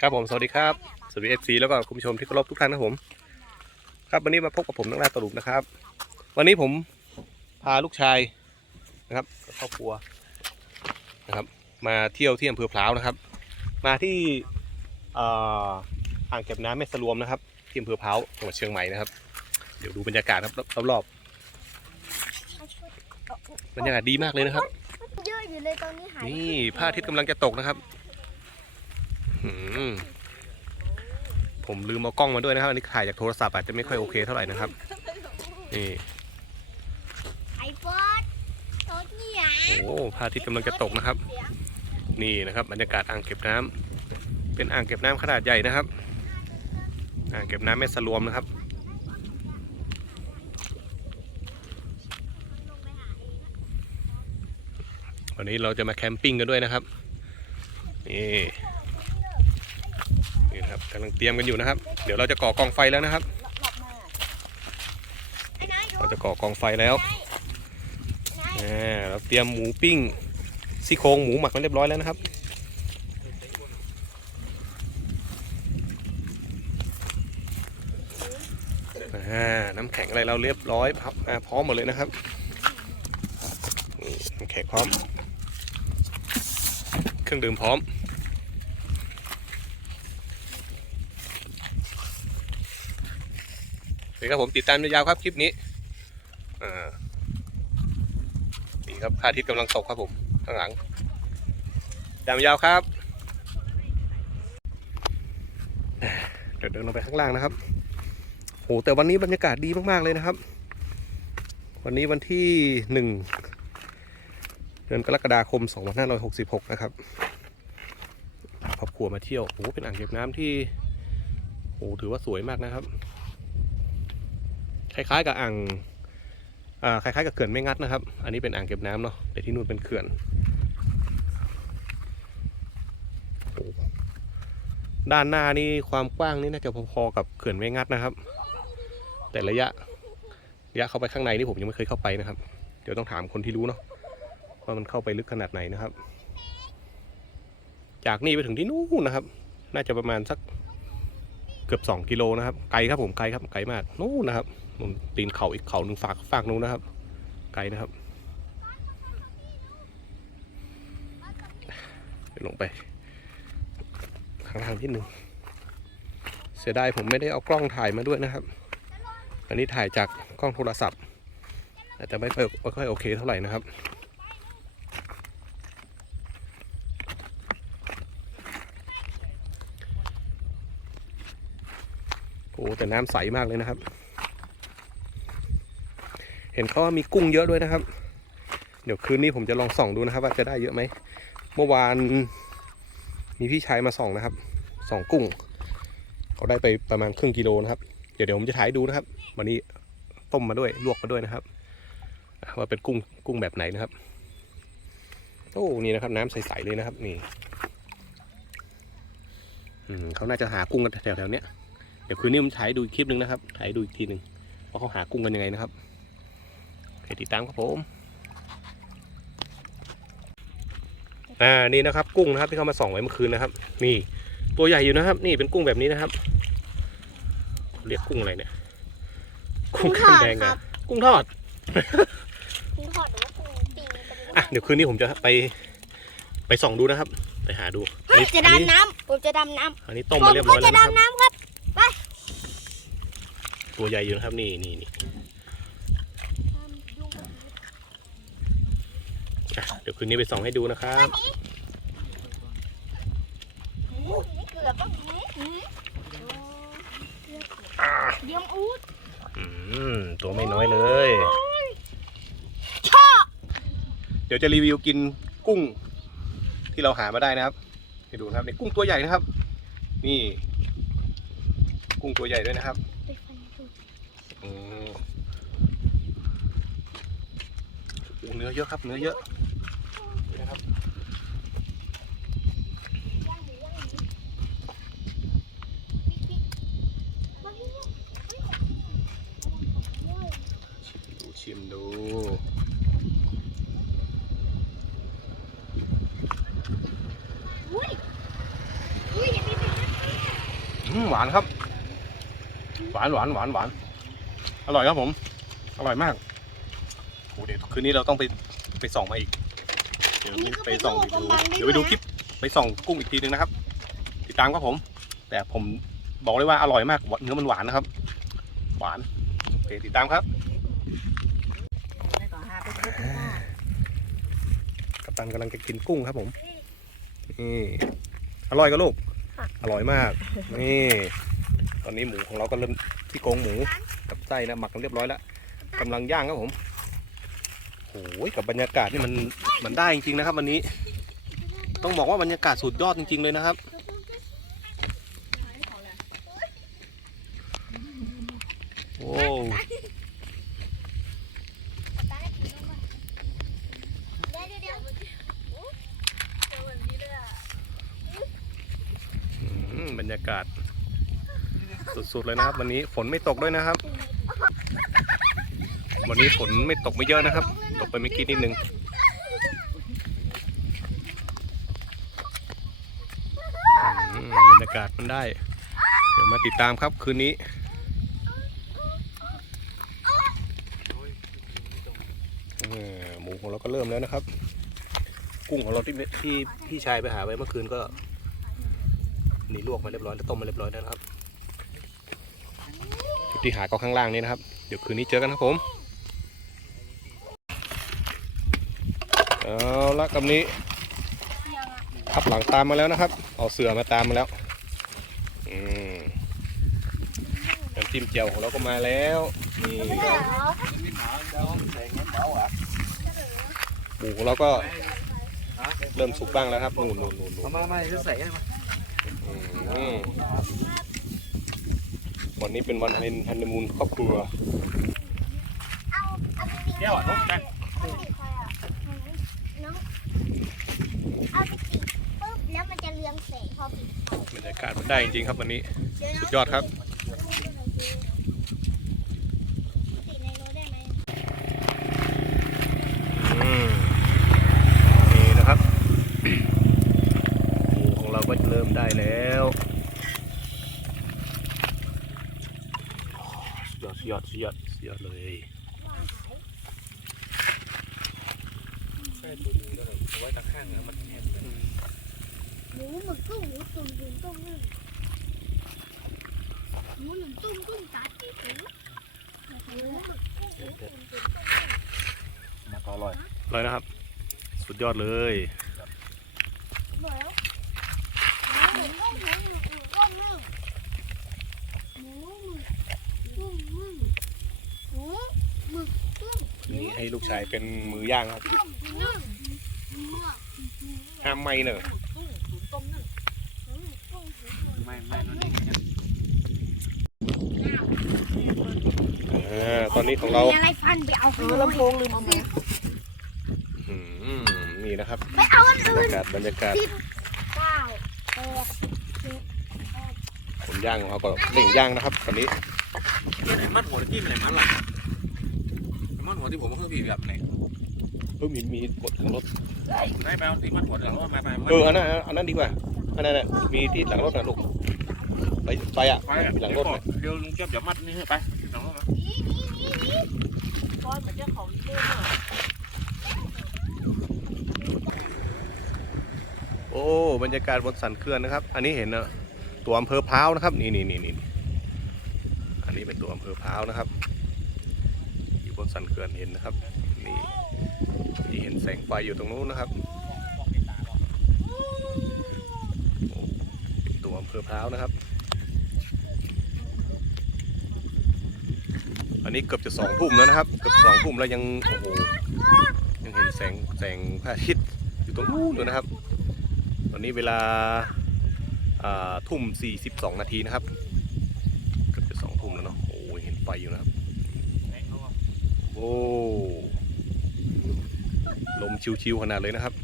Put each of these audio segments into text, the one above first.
ครับผมสวัสดีครับสวัสดีเอฟซีแล้วก็คุณผู้ชมที่เคารพทุกท่านนะครับผม ครับวันนี้มาพบกับผมนักล่าตลุกนะครับ วันนี้ผมพาลูกชายนะครับกับครอบครัวนะครับ มาเที่ยวที่อำเภอพร้าวนะครับ มาที่เอ่ออ่างเก็บน้ำแม่สลวมนะครับที่อำเภอพร้าวจังหวัดเชียงใหม่นะครับ เดี๋ยวดูบรรยากาศครับรอบๆบรรยากาศดีมากเลยนะครับเยอะอยู่เลยตอนนี้หายนี่พระอาทิตย์กำลังจะตกนะครับหืม ผมลืมเอากล้องมาด้วยนะครับ อันนี้ถ่ายจากโทรศัพท์อาจจะไม่ค่อยโอเคเท่าไหร่นะครับ นี่ไอโฟนรถเนี่ยโอ้พระอาทิตย์กำลังจะตกนะครับ นี่นะครับ บรรยากาศอ่างเก็บน้ำเป็นอ่างเก็บน้ำขนาดใหญ่นะครับ อ่างเก็บน้ำแม่สลวมนะครับวันนี้เราจะมาแคมปิ้งกันด้วยนะครับ นี่นี่นะ ครับกำลังเตรียมกันอยู่นะครับ เดี๋ยวเราจะก่อกองไฟแล้วนะครับ เราจะก่อกองไฟแล้วเราเตรียมหมูปิ้งซี่โครงหมูหมักมาเรียบร้อยแล้วนะครับน้ำแข็งอะไรเราเรียบร้อยพับพร้อมหมดเลยนะครับน้ำแข็งพร้อม เครื่องดื่มพร้อม ครับผมติดตามยาวๆครับคลิปนี้นี่ครับพระอาทิตย์กำลังตกครับผมข้างหลังดามยาวครับเดี๋ยวเดินลงไปข้างล่างนะครับโหแต่วันนี้บรรยากาศดีมากๆเลยนะครับ วันนี้วันที่หนึ่งเดือนกรกฎาคม 2566 นะครับครอบครัวมาเที่ยวโอ้เป็นอ่างเก็บน้ำที่โอ้ถือว่าสวยมากนะครับ คล้ายๆกับอ่างคล้ายๆกับเขื่อนไม่งัดนะครับ อันนี้เป็นอ่างเก็บน้ำเนาะแต่ที่นู่นเป็นเขื่อนด้านหน้านี่ความกว้างนี่น่าจะพอๆกับเขื่อนไม่งัดนะครับ แต่ระยะระยะเข้าไปข้างในนี่ผมยังไม่เคยเข้าไปนะครับ เดี๋ยวต้องถามคนที่รู้เนาะว่ามันเข้าไปลึกขนาดไหนนะครับ จากนี่ไปถึงที่นู่นนะครับ น่าจะประมาณสักเกือบ 2 กิโลนะครับ ไกลครับผมไกลครับไกลมากนู่นนะครับ ผมตีนเขาอีกเขาหนึ่งฝากฝากนู้นนะครับ ไกลนะครับลงไปข้างล่างนิดหนึ่งเสียดายผมไม่ได้เอากล้องถ่ายมาด้วยนะครับ อันนี้ถ่ายจากกล้องโทรศัพท์อาจจะไม่ค่อยไม่ค่อยโอเคเท่าไหร่นะครับโอ้แต่น้ำใสมากเลยนะครับ เห็นเขาว่ามีกุ้งเยอะด้วยนะครับ เดี๋ยวคืนนี้ผมจะลองส่องดูนะครับ ว่าจะได้เยอะไหม เมื่อวานมีพี่ชายมาส่องนะครับส่องกุ้ง เขาได้ไปประมาณครึ่งกิโลนะครับ เดี๋ยวเดี๋ยวผมจะถ่ายดูนะครับ วันนี้ต้มมาด้วยลวกมาด้วยนะครับ ว่าเป็นกุ้งกุ้งแบบไหนนะครับ โอ้นี่นะครับ น้ำใสๆเลยนะครับ นี่อืมเขาน่าจะหากุ้งกันแถวๆเนี้ยเดี๋ยวคืนนี้ผมถ่ายให้ดูอีกคลิปหนึ่งนะครับถ่ายดูอีกทีหนึ่งว่าเขาหากุ้งกันยังไงนะครับ โอเคติดตามครับผมอ่านี่นะครับกุ้งนะครับที่เขามาส่องไว้เมื่อคืนนะครับ นี่ตัวใหญ่อยู่นะครับ นี่เป็นกุ้งแบบนี้นะครับ เรียกกุ้งอะไรเนี่ย กุ้งข้ามแดงคอะรับกุ้งทอดกุ้งทอดหรือว่ากุ้งปิ้งจะรู้อะเดี๋ยวคืนนี้ผมจะไปไปส่องดูนะครับ ไปหาดูเฮ้ยจะอันนี้ดำน้ำผมจะดำน้ำอันนี้ต้มผมมาเรียบร้ก็อยจะแล้วนะครับดำน้ำครับตัวใหญ่อยู่นะครับ นี่นี่นี่อะเดี๋ยว คืนนี้ไปส่องให้ดูนะครับเกือบต้องเยี่ยมอูดตัวไม่น้อยเลยชอบเดี๋ยวจะรีวิวกินกุ้งที่เราหามาได้นะครับให้ดูครับนี่กุ้งตัวใหญ่นะครับ นี่ กุ้งตัวใหญ่ด้วยนะครับเนื้อเยอะครับ เนื้อเยอะนี่นะครับดู ชิมดูอุ้ยอุ้ยอย่าไปเป็นนะหือหวานครับ หวานหวานหวานหวานอร่อยครับผม อร่อยมากโอ้เดี๋ยวคืนนี้เราต้องไปไปส่องมาอีก เดี๋ยวไปส่องไปดูเดี๋ยวไปดูคลิปไปส่องกุ้งอีกทีนึงนะครับ ติดตามครับผม แต่ผมบอกเลยว่าอร่อยมากเนื้อมันหวานนะครับ หวานโอเคติดตามครับแล้ว ก็หาไปทุบหน้ากัปตันกำลังจะกินกุ้งครับผม นี่อร่อยก็ลูก อร่อยมาก นี่ ตอนนี้หมูของเราก็เริ่มที่โครงหมูกับไส้นะหมักกันเรียบร้อยแล้วกำลังย่างครับผมโอ้ยกับบรรยากาศนี่มันมันได้จริงๆนะครับ วันนี้ ต้องบอกว่าบรรยากาศสุดยอดจริง ๆเลยนะครับโอ้ เดี๋ยวเดี๋ยวเดี๋ยว อืมบรรยากาศ สุดๆเลยนะครับ วันนี้ฝนไม่ตกด้วยนะครับ วันนี้ฝนไม่ตกไม่เยอะนะครับ ตกไปเมื่อกี้นิดนึงบรรยากาศมันได้ เดี๋ยวมาติดตามครับคืนนี้หมูของเราก็เริ่มแล้วนะครับ กุ้งของเราที่ที่พี่ชายไปหาไว้เมื่อคืนก็ นี่ลวกมาเรียบร้อยแล้วต้มมาเรียบร้อยแล้วนะครับจุดที่หาก็ข้างล่างนี้นะครับ เดี๋ยวคืนนี้เจอกันครับผมเอาละกับนี้ทับหลังตามมาแล้วนะครับ เอาเสือมาตามมาแล้วอืมน้ำจิ้มเจียวของเราก็มาแล้วนี่หมูของเราก็เริ่มสุกบ้างแล้วครับนู่นนู่นนู่นนู่นเอมาไม่ใส่ให้มา อืมวันนี้เป็นวันฮันนีมูนครอบครัวเอาเอาไปแก้วอะนกแก้วเอาไปใครอะน้องเอาไปติดปุ๊บแล้วมันจะเรืองแสงพอปิดบรรยากาศมันได้จริงๆครับวันนี้ สุดยอดครับ ติดในรถได้ไหม อืมนี่นะครับ หมูของเราก็เริ่มได้แล้ว สุดยอดสุดยอดสุดยอดสุดยอดเลยไว้ตะข้างนะมันแห้งเลยหมูหมึกกุ้งหมูตุ่มหมูตุ้มนึ่งหมูหนึ่งตุ้มตุ้มกัดที่หูหมูหมึกกุ้งหมูตุ่มตุ่มตุ้มนึ่งมันก็อร่อยเลยนะครับ สุดยอดเลย หมดแล้วหมูหมึกกุ้งหมูหมึกหมูต้มนึ่งหมูหมึกกุ้งนึ่งหมูหมึกกุ้ง นี่ ให้ลูกชายเป็นมือย่างครับห้ามไม่เนอะไม่ไม่นั่นเองเนี่ยตอนนี้ของเราอะไรฟันไปเอาเออลำโพงลืมเอามาอืมนี่นะครับไปเอาอันอื่นบรรยากาศบรรยากาศเก้าแปดคนย่างของเราก็เร่งย่างนะครับตอนนี้มัดหัวที่มันไหนมันหล่ะไอ้มัด หัวที่ผมก็คือผีแบบไหนเออมีมีกดของรถได้ไปเอาที่มัดหัวหลังว่ามาไปเอออันนั้นอันนั้นดีกว่าอันนั้นน่ะมีที่หลังรถนะลูกไปไปอะไปหลังรถน่ะเดี๋ยวลุงเก็บเดี๋ยวมัดนี่ให้ไปหลังรถนะก้อนเหมือนเจ้าของอีเดอร์โอ้บรรยากาศบนสันเขื่อนนะครับ อันนี้เห็นนะตัวอำเภอพร้าวนะครับ นี่นี่นี่นี่อันนี้เป็นตัวอำเภอพร้าวนะครับอยู่บน สันเขื่อนเห็นนะครับ นี่ที่เห็นแสงไฟอยู่ตรงนู้นนะครับเป็นตัวอำเภอพร้าวนะครับ อันนี้เกือบจะสองทุ่มแล้วนะครับ เกือบสองทุ่มแล้วยังโอ้โหยังเห็นแสงแสงพระอาทิตย์อยู่ตรงนู้นเลยนะครับ ตอนนี้เวลาอ่าทุ่ม 42 นาทีนะครับ เกือบจะสองทุ่มแล้วเนาะ โอ้เห็นไฟอยู่นะครับ โอ้ลมชิวๆขนาดเลยนะครับ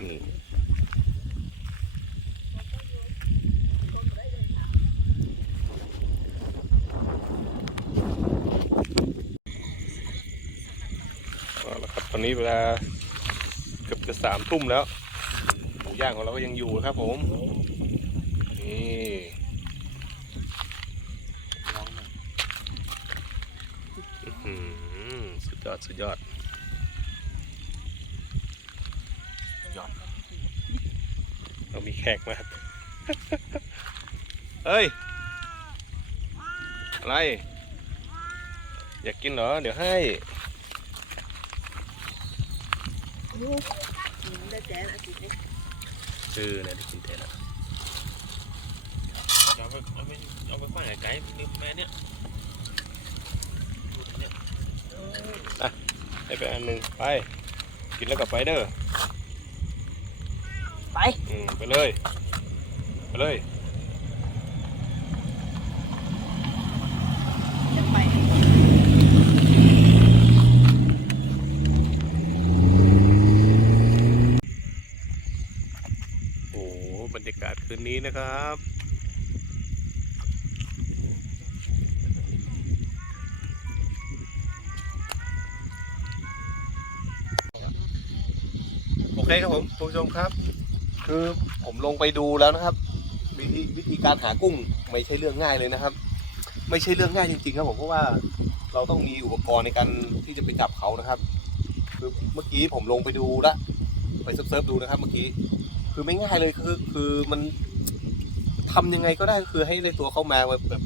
นี่เอาครับตอนนี้เวลาเกือบจะสามทุ่มแล้วหมูย่างของเราก็ยังอยู่นะครับผมนี่ ดสุดยอดยอดเรามีแขกมาเฮ้ย อะไร อยากกินเหรอ เดี๋ยวให้ได้แจ๊อาทิตย์นี้เออเนี่ยได้กินเทแล้วเอาไปเอาไปเอาไปฟังไกลๆนี่แม่เนี่ยดูเนี่ย ให้ไปอันหนึ่งไป กินแล้วกลับไปเด้อไปอืมไปเลย ไปเลย จะไปโอ้โหบรรยากาศคืนนี้นะครับ เคครับผมคุณผู้ชมครับ คือผมลงไปดูแล้วนะครับ วิธีวิธีการหากุ้งไม่ใช่เรื่องง่ายเลยนะครับ ไม่ใช่เรื่องง่ายจริงๆครับผมเพราะว่าเราต้องมีอุปกรณ์ในการที่จะไปจับเขานะครับคือเมื่อกี้ผมลงไปดูล้วไปเซิร์ฟดูนะครับเมื่อกี้ คือไม่ง่ายเลยคือคือมันทำยังไงก็ได้คือให้ได้ตัวเข้ามาแบบแบบ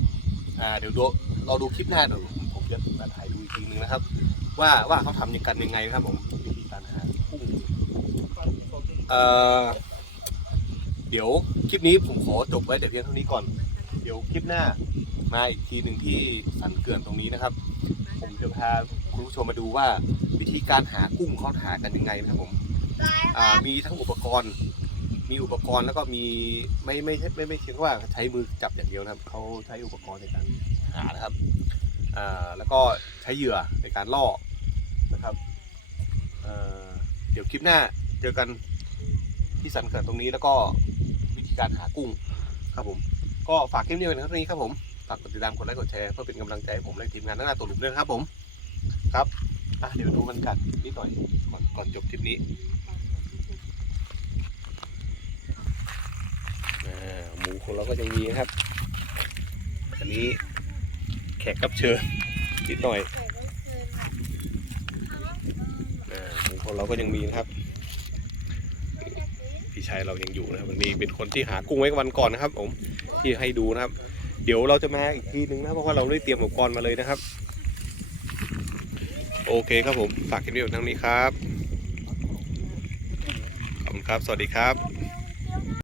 อ่าเดี๋ยวดูเราดูคลิปหน้าเดี๋ยวผมจะมาถ่ายดูอีกทีนึงนะครับ ว่าว่าเขาทำยังกันยังไงนะครับผมวิธีการหากุ้ง เอ่อเดี๋ยวคลิปนี้ผมขอจบไว้แต่เพียงเท่านี้ก่อน เดี๋ยวคลิปหน้ามาอีกทีหนึ่งที่สันเขื่อนตรงนี้นะครับ ผมจะพาคุณผู้ชมมาดูว่าวิธีการหากุ้งเขาหากันยังไงนะครับผมอ่ามีทั้งอุปกรณ์ มีอุปกรณ์แล้วก็มีไม่ไม่ไม่ไม่ไม่เพียงว่าใช้มือจับอย่างเดียวนะครับเขาใช้อุปกรณ์ในการหานะครับอ่าแล้วก็ใช้เหยื่อในการล่อนะครับเอ่อเดี๋ยวคลิปหน้าเจอกัน ที่สันเขื่อนตรงนี้แล้วก็วิธีการหากุ้งครับผม ก็ฝากคลิปนี้ไว้เท่านี้ครับผมฝากกดติดตามกดไลค์กดแชร์เพื่อเป็นกำลังใจให้ผมและทีมงานหน้าตัวหลุมด้วยครับผมครับอะเดี๋ยวดูมันกัดนิดหน่อยก่อนก่อนจบคลิปนี้อ่าหมูของเราก็ยังมีนะครับ อันนี้แขกรับเชิญนิดหน่อยหมูของเราก็ยังมีนะครับ พี่ชายเรายังอยู่นะครับวันนี้เป็นคนที่หากุ้งไว้วันก่อนนะครับผมที่ให้ดูนะครับ เดี๋ยวเราจะมาอีกทีนึงนะเพราะว่าเราได้เตรียมอุปกรณ์มาเลยนะครับ โอเคครับผมฝากคลิปนี้ไว้เท่านี้ครับขอบคุณครับ สวัสดีครับ